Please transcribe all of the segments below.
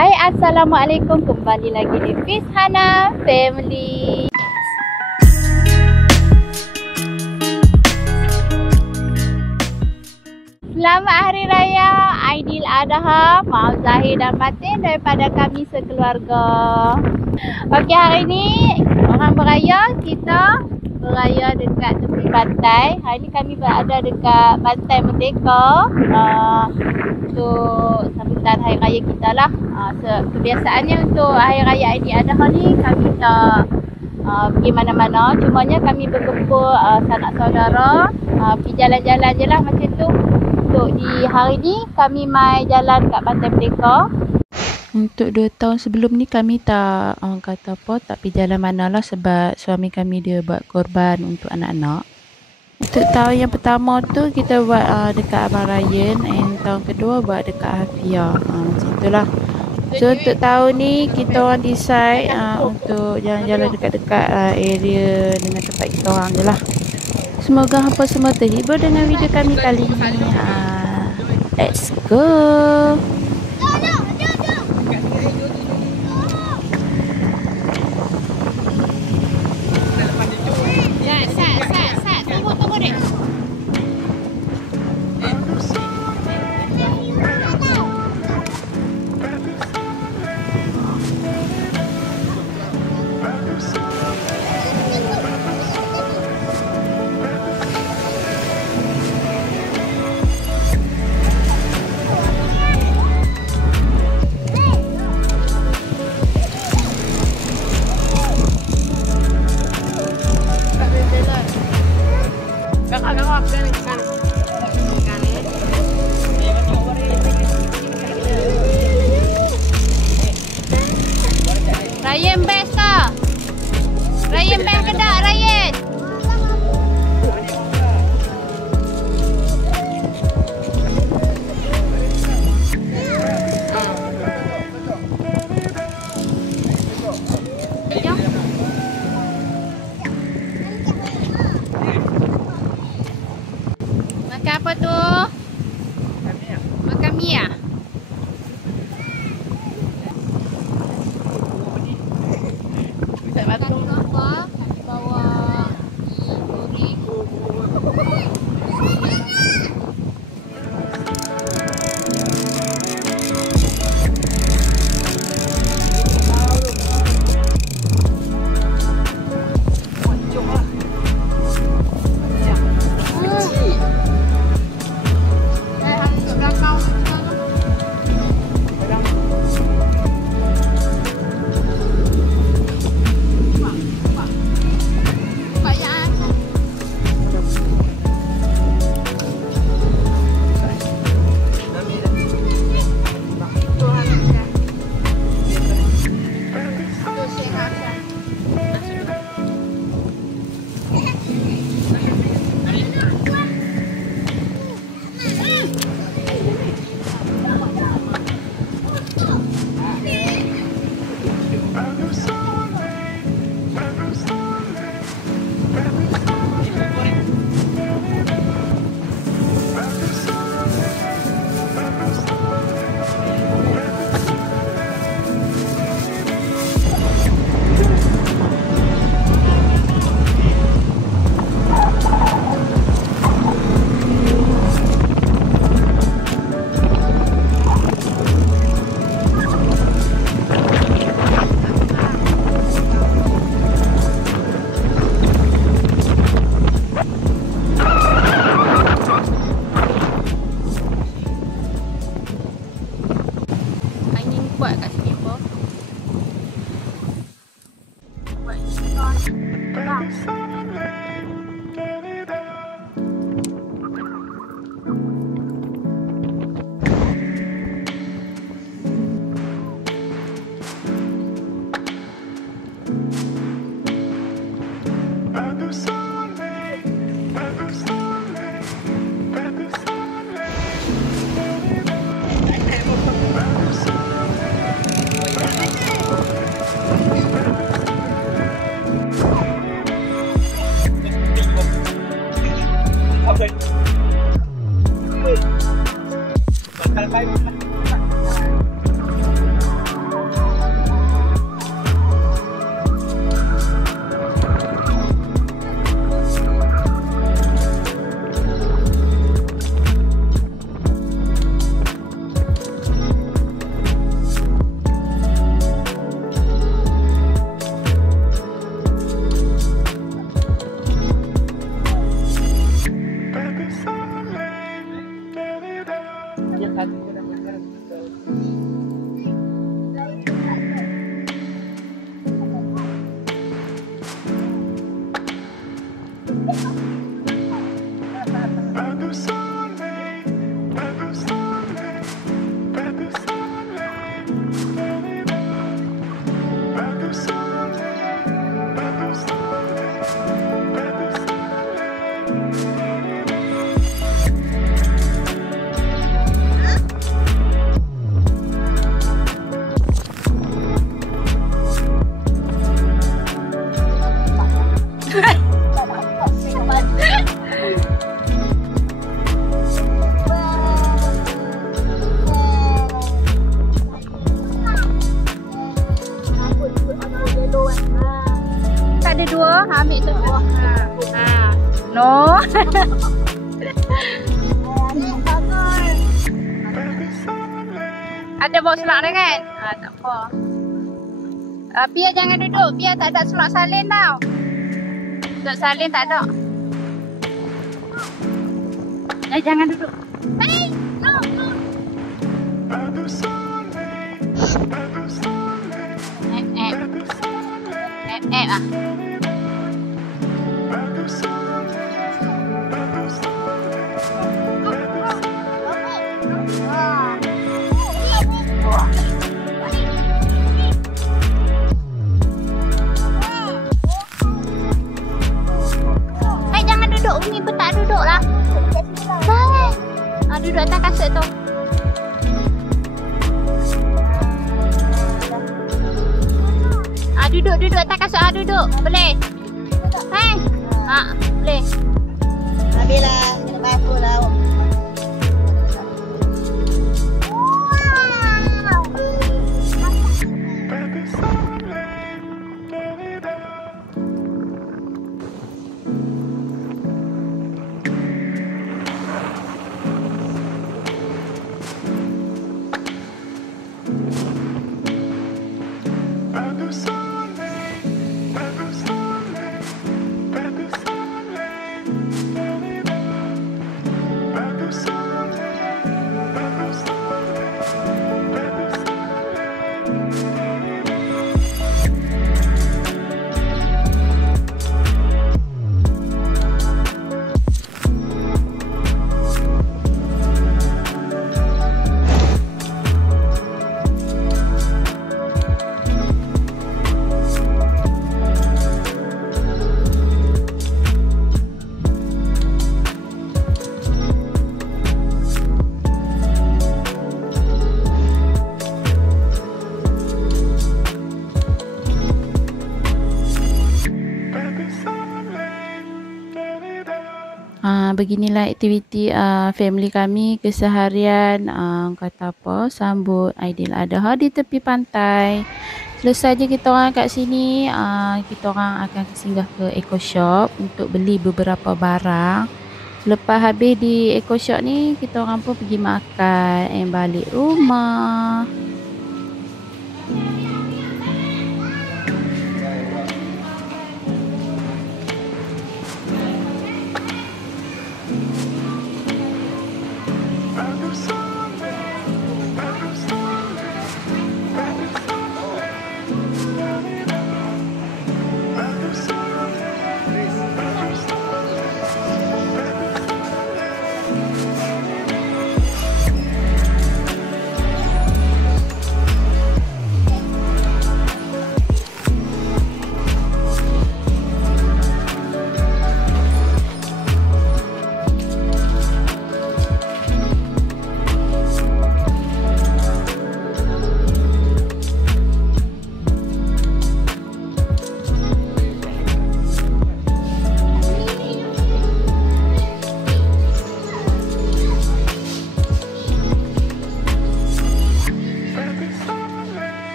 Hai, Assalamualaikum. Kembali lagi di Fiz Hana Family. Selamat Hari Raya Aidiladha. Maaf zahir dan batin daripada kami sekeluarga. Okey, hari ni orang beraya, kita beraya dekat tepi pantai. Hari ni kami berada dekat Pantai Merdeka untuk sambutan Hari Raya kita lah. Kebiasaannya untuk Hari Raya Aidiladha ni kami tak pergi mana-mana. Cumanya kami berkumpul sanak saudara, pergi jalan-jalan je lah macam tu. Untuk di hari ni kami mai jalan kat Pantai Merdeka. Untuk 2 tahun sebelum ni kami tak orang kata apa, tak pergi jalan mana lah sebab suami kami dia buat korban untuk anak-anak. Untuk tahun yang pertama tu kita buat dekat Abang Ryan, and tahun kedua buat dekat Hafia. Macam itulah. So untuk tahun ni kita orang decide untuk jalan-jalan dekat-dekat area dengan tempat kita orang je lah. Semoga hampa semua terhibur dengan video kami kali ni. Let's go. Ryan best kah? Ryan best ke tak, Ryan? Makan apa tu? Makan mie ah? Buat kat sini apa? Buat pegang. Tak ada dua, ambil satu. No. Ada bawa selang dia kan? Tak apa. Biar jangan duduk, biar tak ada selang salin tau. Duduk salin tak ada. Jangan duduk. Hey, no. Ah. Jangan duduk, Umi pun tak duduk lah. Duduk atas kasut tu. Duduk atas kasut. Duduk. Boleh? Hai. Boleh. Habislah, kena basuh lah. Beginilah aktiviti family kami keseharian, kata apa, sambut Aidiladha di tepi pantai. Selesai je kita orang kat sini, kita orang akan singgah ke Eco Shop untuk beli beberapa barang. Selepas habis di Eco Shop ni, kita orang pun pergi makan and balik rumah.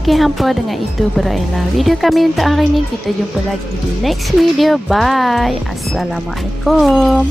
Okey hampa, dengan itu berakhirlah video kami untuk hari ini. Kita jumpa lagi di next video. Bye. Assalamualaikum.